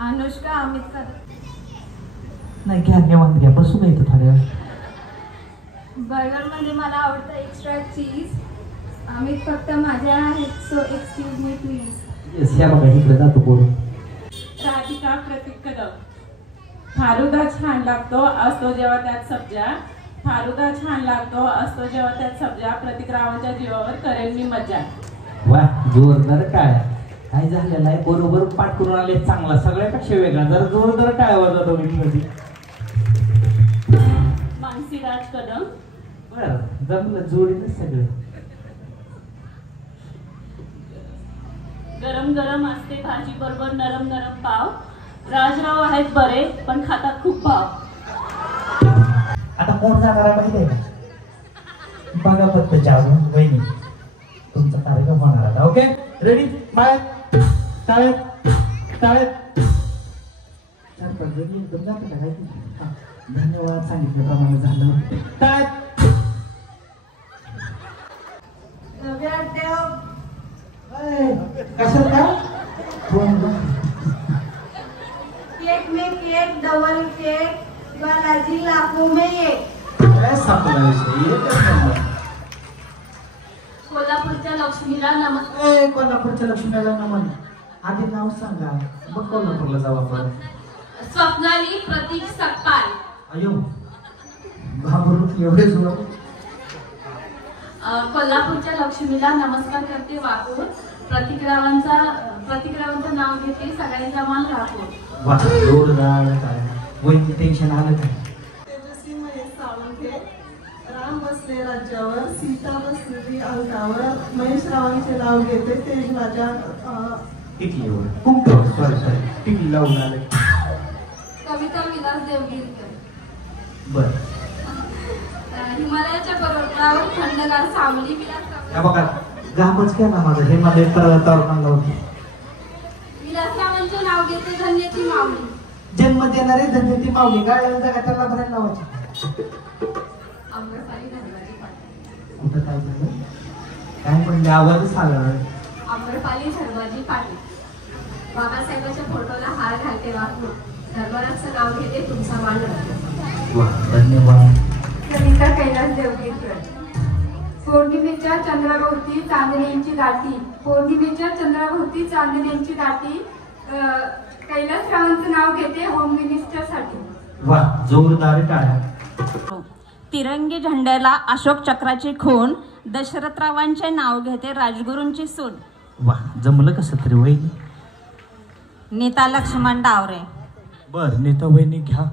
अनुष्का अमित कदम. नाही घ्या निवांत घ्या, बसू का इथं थोड्या वेळ. बर्गरमध्ये मला आवडतं एक्स्ट्रा चीज. अमित फक्त माझ्या आहेत, so excuse me please. Yes या बघा इकडे जातो बोलून. राधिका प्रतीक कदम. फालुदा छान लागतो असतो जेव्हा त्यात सब्जा. फालुदा छान लागतो असतो जेव्हा त्यात सब्जा. प्रतीक रावांच्या जीवावर करेल मी मजा. वा जोरदार काय काय झालेलं आहे, बरोबर पाठ करून आले, चांगला सगळ्यापेक्षा वेगळा. जरा जोरदार काय वाजवतो मी. मानसी राज कदम. बरं जमलं जोडीनं सगळं. गरम गरम असते भाजी बरोबर नरम नरम पाव. राजराव आहेत बरे पण खातात खूप भाव. आता कोण जाणार आहे माहिती आहे का? बघा फक्त जाऊन वहिनी तुमचा कार्यक्रम होणार आता. Okay ready bye. टाळ्यात टाळ्यात चार पाच जणी एकदम जातं का काय. धन्यवाद सांगितल्याप्रमाणे झालं. टाळ्यात. कशाला काय केक में केक डबल केक बालाजी लाखों में एक. कोल्हापूरच्या लक्ष्मीला नमस्कार. कोल्हापूरच्या लक्ष्मीला नमन. आधी नाव सांगा मग कोल्हापूरला जाऊ आपण. स्वप्नाली प्रतीक सकपाल. अयो घाबरून एवढे जोर. कोल्हापूरच्या लक्ष्मीला नमस्कार करते वाकून. प्रतिक्रावांचं नाव घेते सगळ्यांचा मान राखून. वा जोरदार काय वहिनी टेन्शन आलं काय. तेजस्वी महेश सावंते. राम बसले राज्यावर सीता बसलेली अंकावर. महेश रावांचे नाव घेते तेज माझ्या टिकलीवर कुंकू सॉरी टिकली लावून आले. कविता विलास देवगिरकर. बर हिमालयाच्या पर्वतावर थंडगार सावली या बघा गामच केला माझं. हे मला एक तरुणांना होती. विलासरावांचे नाव घेते धन्य ती माऊली. जन्म देणारे धन्य ती माऊली. गाड्या जगा त्याला भरायला लावायची. आम्रपाली धर्माजी पाटील. कुठं काय झालं काय म्हणले आवाजच आला. आम्रपाली धर्माजी पाटील. बाबासाहेबांच्या फोटोला हार घालते वाकून. धर्मराजचं नाव घेते तुमचा मान राखून. वा धन्यवाद. कविता कैलास देवगिरकर. पौर्णिमेच्या चंद्राभोवती चांदण्यांची दाटी. पौर्णिमेच्या चंद्राभोवती चांदण्यांची दाटी. कैलासरावांचं नाव घेते होम मिनिस्टर साठी. वा जोरदार टाळ्या. तिरंगी झेंड्याला अशोक चक्राची खूण. दशरथरावांचे नाव घेते राजगुरूंची सून. वा जमलं कसं तरी वहिनी. नीता लक्ष्मण डावरे. बर नेता वहिनी घ्या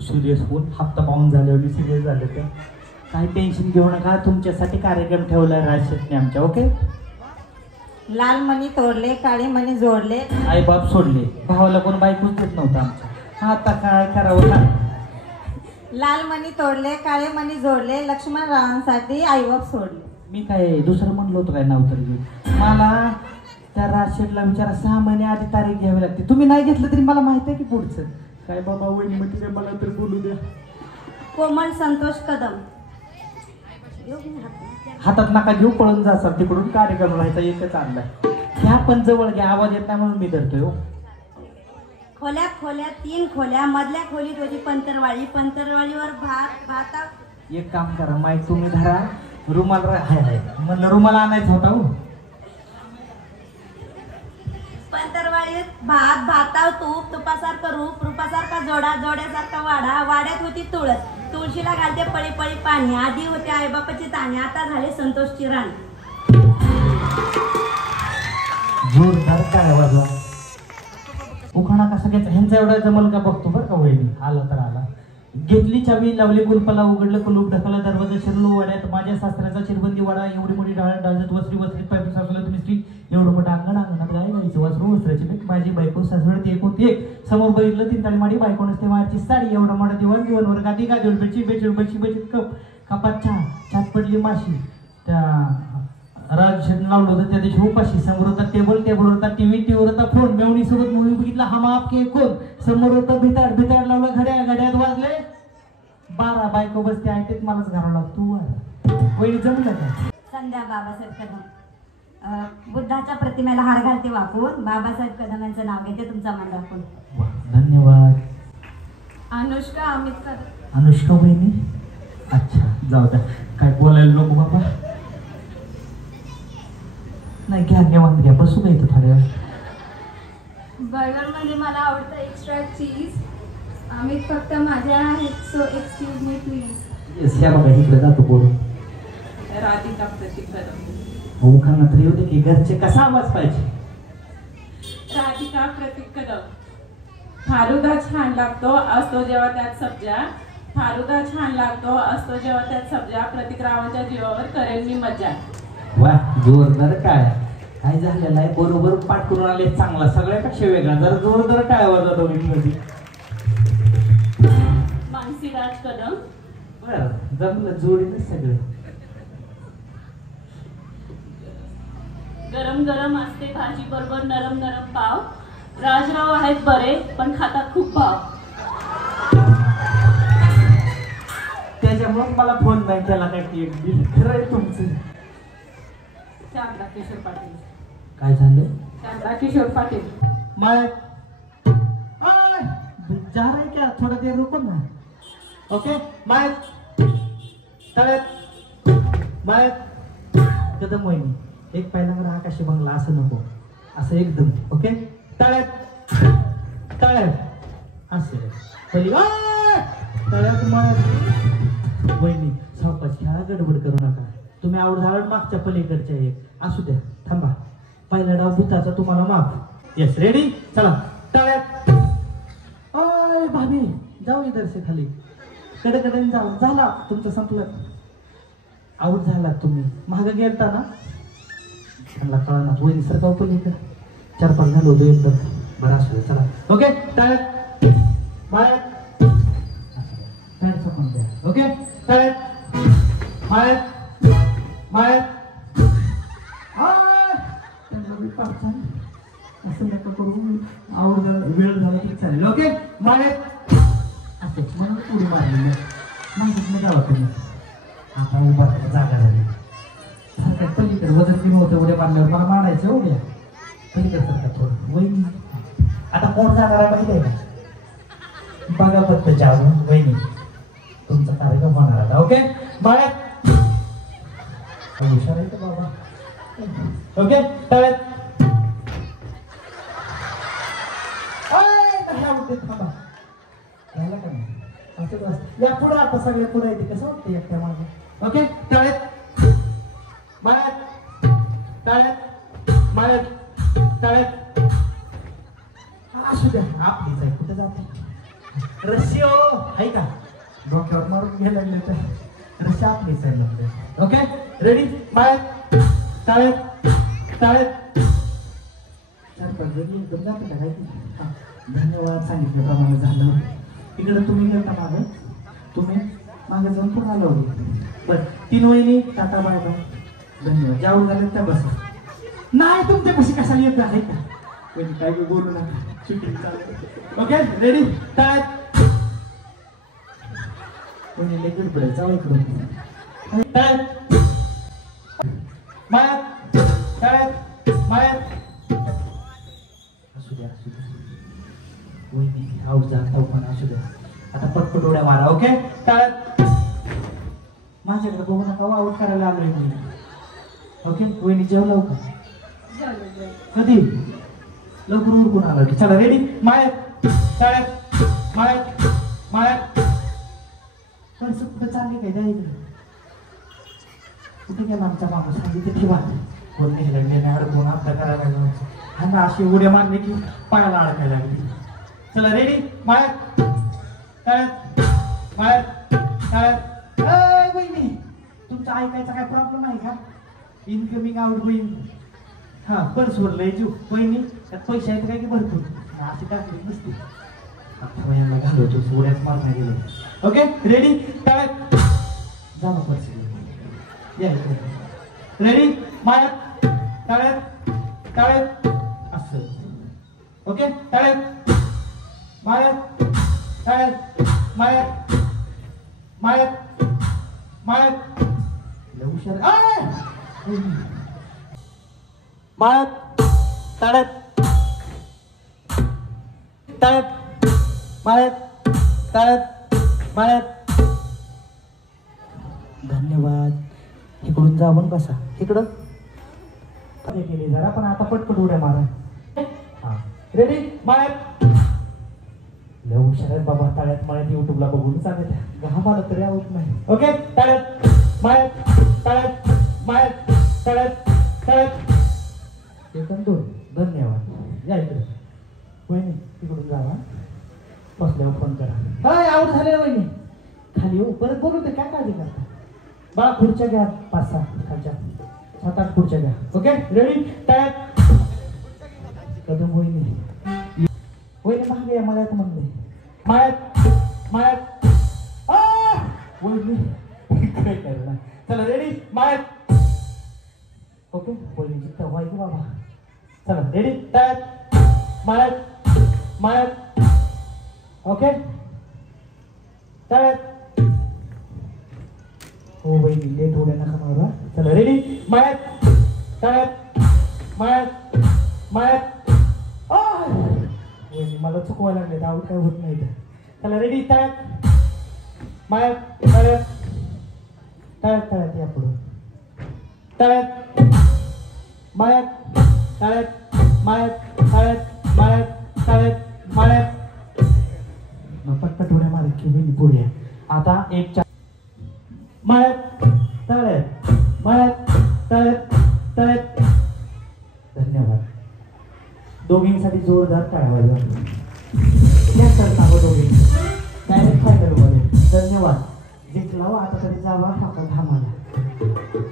सिरियस होऊन. हप्ता पाहून झाल्यावर सिरियस झाले तर काही टेन्शन घेऊ नका. तुमच्यासाठी कार्यक्रम ठेवलाय राजशेटने आमच्या. ओके. लाल मणी तोडले काळे मणी जोडले. आई बाप सोडले भावाला कोण बायकोच देत नव्हतं आमच्या. आता काय करावं ना. लाल मणी तोडले काळे मणी जोडले. लक्ष्मणरावांसाठी आईबाप सोडले. मी काय दुसरं म्हणलो होतं काय नाव तरी. मला त्या राजशेटला विचारा 6 महिने आधी तारीख घ्यावी लागते. तुम्ही नाही घेतलं तरी मला माहित आहे की पुढचं काय. बाबा वहिनी म्हणते काय मला तर बोलू द्या. कोमल संतोष कदम. हातात नका घेऊ पळून जा तिकडून. कार्यक्रम व्हायचा एकच आणलाय. घ्या पण जवळ घ्या. आवाज येत नाही म्हणून मी धरतोय. हो खोल्यात खोल्यात 3 खोल्या. मधल्या खोलीत होती पंतरवाळी. पंतरवाळीवर भाता. एक काम करा माईक तुम्ही धरा. रुमाल हाय म्हणलं रुमाल आणायचा होता. हो पंतरवाळीत भात भाताव तूप. तुपासारखं रूप. रूपासारखा जोडा. जोड्यासारखा वाडा. वाड्यात होती तुळस. तुळशीला घालते पळी पळी पाणी. आधी होते आईबापाची ताणी. आता झाले संतोषची राणी. जोरदार काय वाजवा. उखाणा कसा घ्यायचा ह्यांचा एवढा जमल का बघतो बरं का वहिनी. आला तर आला. घेतली चावी लावली कुलपाला. उघडलं कुलूप ढकला दरवाजा. शिरलो वाड्यात माझ्या सासऱ्याचा चिरबंदी वाडा. एवढी मोठी डाळत वसरी वसरीत पाईप सासला तुम्ही स्त्री. एवढं मोठं अंगण. अंगणात गाय गायचं वासरू. वस्त्राची बेक माझी बायको सासवड एकूण एक. समोर बघितलं 3 ताळी माडी. बायको नसते मारची साडी. एवढा मोठा दिवाण दिवाणवर गादी गादीवर बेडची बेडची बची बचीत कप. कपात चहा. छात पडली माशी. त्या राजशेठ लावलं होतं त्या दिवशी उपाशी. समोर होता टेबल. टेबल होता टीव्ही. टीव्हीवर होता फोन. मेवणी सोबत मूवी बघितला. हम आपके कोण. समोर होतं भिताड. भिताड लावलं घड्या. घड्यात वाजले 12. बायको बसते ऐकत मलाच घालावं लागतो. वहिनी जमलं का. संध्या बाबासाहेब कदम. बुद्धाच्या प्रतिमेला हार घालते वाकून, बाबासाहेब कदम यांचं नाव घेते तुमचा मान राखून. वा, धन्यवाद. अनुष्का अमित कदम. अनुष्का बहिणी, अच्छा जाऊ द्या, काय बोलायला नको बाबा. नाही घ्या, निवांत घ्या, बसू का इथं थोड्या वेळ. बर्गरमध्ये मला आवडतं एक्स्ट्रा चीज. अमित फक्त माझ्या आहेत, so excuse me please. Yes, या बघा इकडे जातो बोलून. राधिका प्रतीक कदम. मुखांना तर येऊ दे की, घरचे कसा आवाज पाहिजे. राधिका प्रतीक कदम. फालुदा छान लागतो असतो जेव्हा त्यात सब्जा. फालुदा छान लागतो असतो जेव्हा त्यात सब्जा. प्रतिक्रावांच्या जीवावर करेल मी मज्जा. वा, जोरदार काय झालेलं आहे, बरोबर पाठ करून आले, चांगला, सगळ्यापेक्षा वेगळा. जरा जोरदार काय आवाज होता मध्ये. मानसी राज कदम. बरं, जमलं, जोडीने सगळं. गरम गरम असते भाजी बरोबर नरम नरम पाव. राजराव आहेत बरे पण खातात खूप भाव. त्याच्यामुळे मला फोन नाही केला काय केक बिल. खरं आहे तुमचं. शारदा किशोर पाटील. काय झालं. शारदा किशोर पाटील. मैं जा रहा है क्या, थोड़ा देर रुको ना. ओके, मैं तळ्यात कदम वहिनी, एक पहिला आकाशी बंगला असं नको, असं एकदम. ओके, तळ्यात असं पहिली तळ्यात. मग वहिनी सावकाश खेळा, गडबड करू नका. तुम्ही आवड झाड मागच्या पलीकडच्या एक असू द्या. थांबा, पहिला डाव भूताचा तुम्हाला माफ. येस, रेडी, चला. तळ्यात. ओय भाभी, जाऊ इधर से खाली, कडे जाऊ. झाला तुमचं, संपलं. आऊट झाला तुम्ही. मागं गेलता ना, त्यांना कळना. वहिनी सरकाव पलीकडे 4-5 झालं होतं एकदम. बरं असू दे, चला. ओके, तळ्यात बाहेर तळ्याचा पण द्या. ओके, तळ्यात बाहेर असं नका करू. आवड झाला, वेळ झाला तरी चालेल. ओके, माळ्यात असं म्हणून उडी मारली माहितीच गावात तुम्ही. आता उभा जागा झाली. सारखं पलीकडे वजन कमी होतं, उड्या मारल्यावर मला मारायचं. उड्या पलीकडे सारखं थोडं. वहिनी आता कोण जाणार आहे माहिती आहे का. बघा फक्त जाऊन वहिनी, तुमचा कार्यक्रम होणार आता. ओके, माळ्यात हुशार आहे का बाबा. ओके, तळ्यात थांबा. झालं का नाही, असं बस. या पुढे आता सगळे पुढे येते, कसं वाटतं एकट्या मागे. ओके, तळ्यात असू द्या. आपलीच आहे, कुठे जाते रस्सी हो, आहे का डोक्यावर मारून घ्यायला लागले तर रस्सी आपलीच आहे म्हणते. ओके, रेडी, माळ्यात तळ्यात एकदम जाते का. धन्यवाद, सांगितल्याप्रमाणे झालं. इकडे तुम्ही गेलता मागे, तुम्ही मागे जाऊन पण आलो होते. बरं, 3 वहिनी टाटा बाय बाय, धन्यवाद. ज्या झाले त्या बसा. नाही तुमच्या कशी कशाला येत आहे का, पण काय बोलू नका. ओके, रेडी, तळ्यात वहिनी लेकड पडेल. जाऊ इकडून. तळ्यात माळ्यात असू द्या. वहिनी आऊट जाता पण असू द्या. आता पटपट उड्या मारा. ओके, तळ्यात. माझ्याकडे बघू नका, आऊट करायला आलोय मी. ओके, वहिनी जेवलो का. कधी लवकर उरकून आलो. चला, रेडी, माळ्यात पण कुठं चालले काय द्या इकडे. कुठे गेला आमच्या मागं, सांगितलं ठेवा. कोण नाही लागले नाही, अडकून आपल्या करायला लागला. हा ना, अशी उड्या मारले की पायाला अडकायला लागली. चला, रेडी, माळ्यात वहिनी, तुमचा ऐकायचा काय प्रॉब्लेम आहे का. Incoming out going. हा, पर्स वरलंय जीव वहिनी, त्यात पैसे आहेत काय की भरपूर. अशी टाकली नसते. वयांना घालवतो, उड्याच मारण्या गेलो. ओके, रेडी, तळ्यात जा ना पर्स. या रेडी, माळ्यात असं. ओके, तळ्यात माळ्यात हुशार. माळ्यात तळ्यात तळ्यात माळ्यात तळ्यात माळ्यात. धन्यवाद. इकडून जा मग बसा. इकडं केली जरा पण आता पटपट उड्या मारा. हा रेडी. माळ्यात. लय हुशार आहे बाबा. तळ्यात माळ्यात युट्यूबला बघून चालत घाम आला तरी आवडत नाही. ओके. तळ्यात माळ्यात तळ्यात माळ्यात तळ्यात तळ्यात. एकदम दोन. धन्यवाद. या इकडे वहिनी तिकडून जावा. बसल्यावर फोन करा. हाय आऊट झाले वहिनी. खाली येऊ परत बोलू ते काय काळजी करता. बाळा खुर्च्या घ्या 5-6 खालच्या 7-8 खुर्च्या घ्या. Okay ready. तळ्यात. कदम वहिनी वहिनी मागे या. मळ्यात म्हणले माळ्यात माळ्यात. वहिनी काय करणार. चला रेडी. माळ्यात. ओके वहिनीची तवा आहे बाबा. चला रेडी. तळ्यात माळ्यात माळ्यात. ओके तळ्यात. हो वहिनी लेट होऊ नका मला. चला रेडी. माळ्यात तळ्यात माळ्यात माळ्यात. वहिनी मला चुकवायला लागले. आऊट काय होत नाही. चला रेडी. तळ्यात माळ्यात तळ्यात तळ्यात तळ्यात. या पुढं तळ्यात माळ्यात तळ्यात माळ्यात तळ्यात माळ्यात तळ्यात माळ्यात. पटपट उड्या मारा की वहिनी पुढे. आता 1 माळ्यात तळ्यात माळ्यात तळ्यात तळ्यात. धन्यवाद. दोघींसाठी जोरदार टाळ्या वाजवा. या सर सांगू दोघी डायरेक्ट फायनलमध्ये. धन्यवाद. जिंकला आता तरी जावा. हातात घामाला.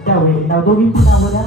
त्यावेळी नाव दोघींची नावं द्या.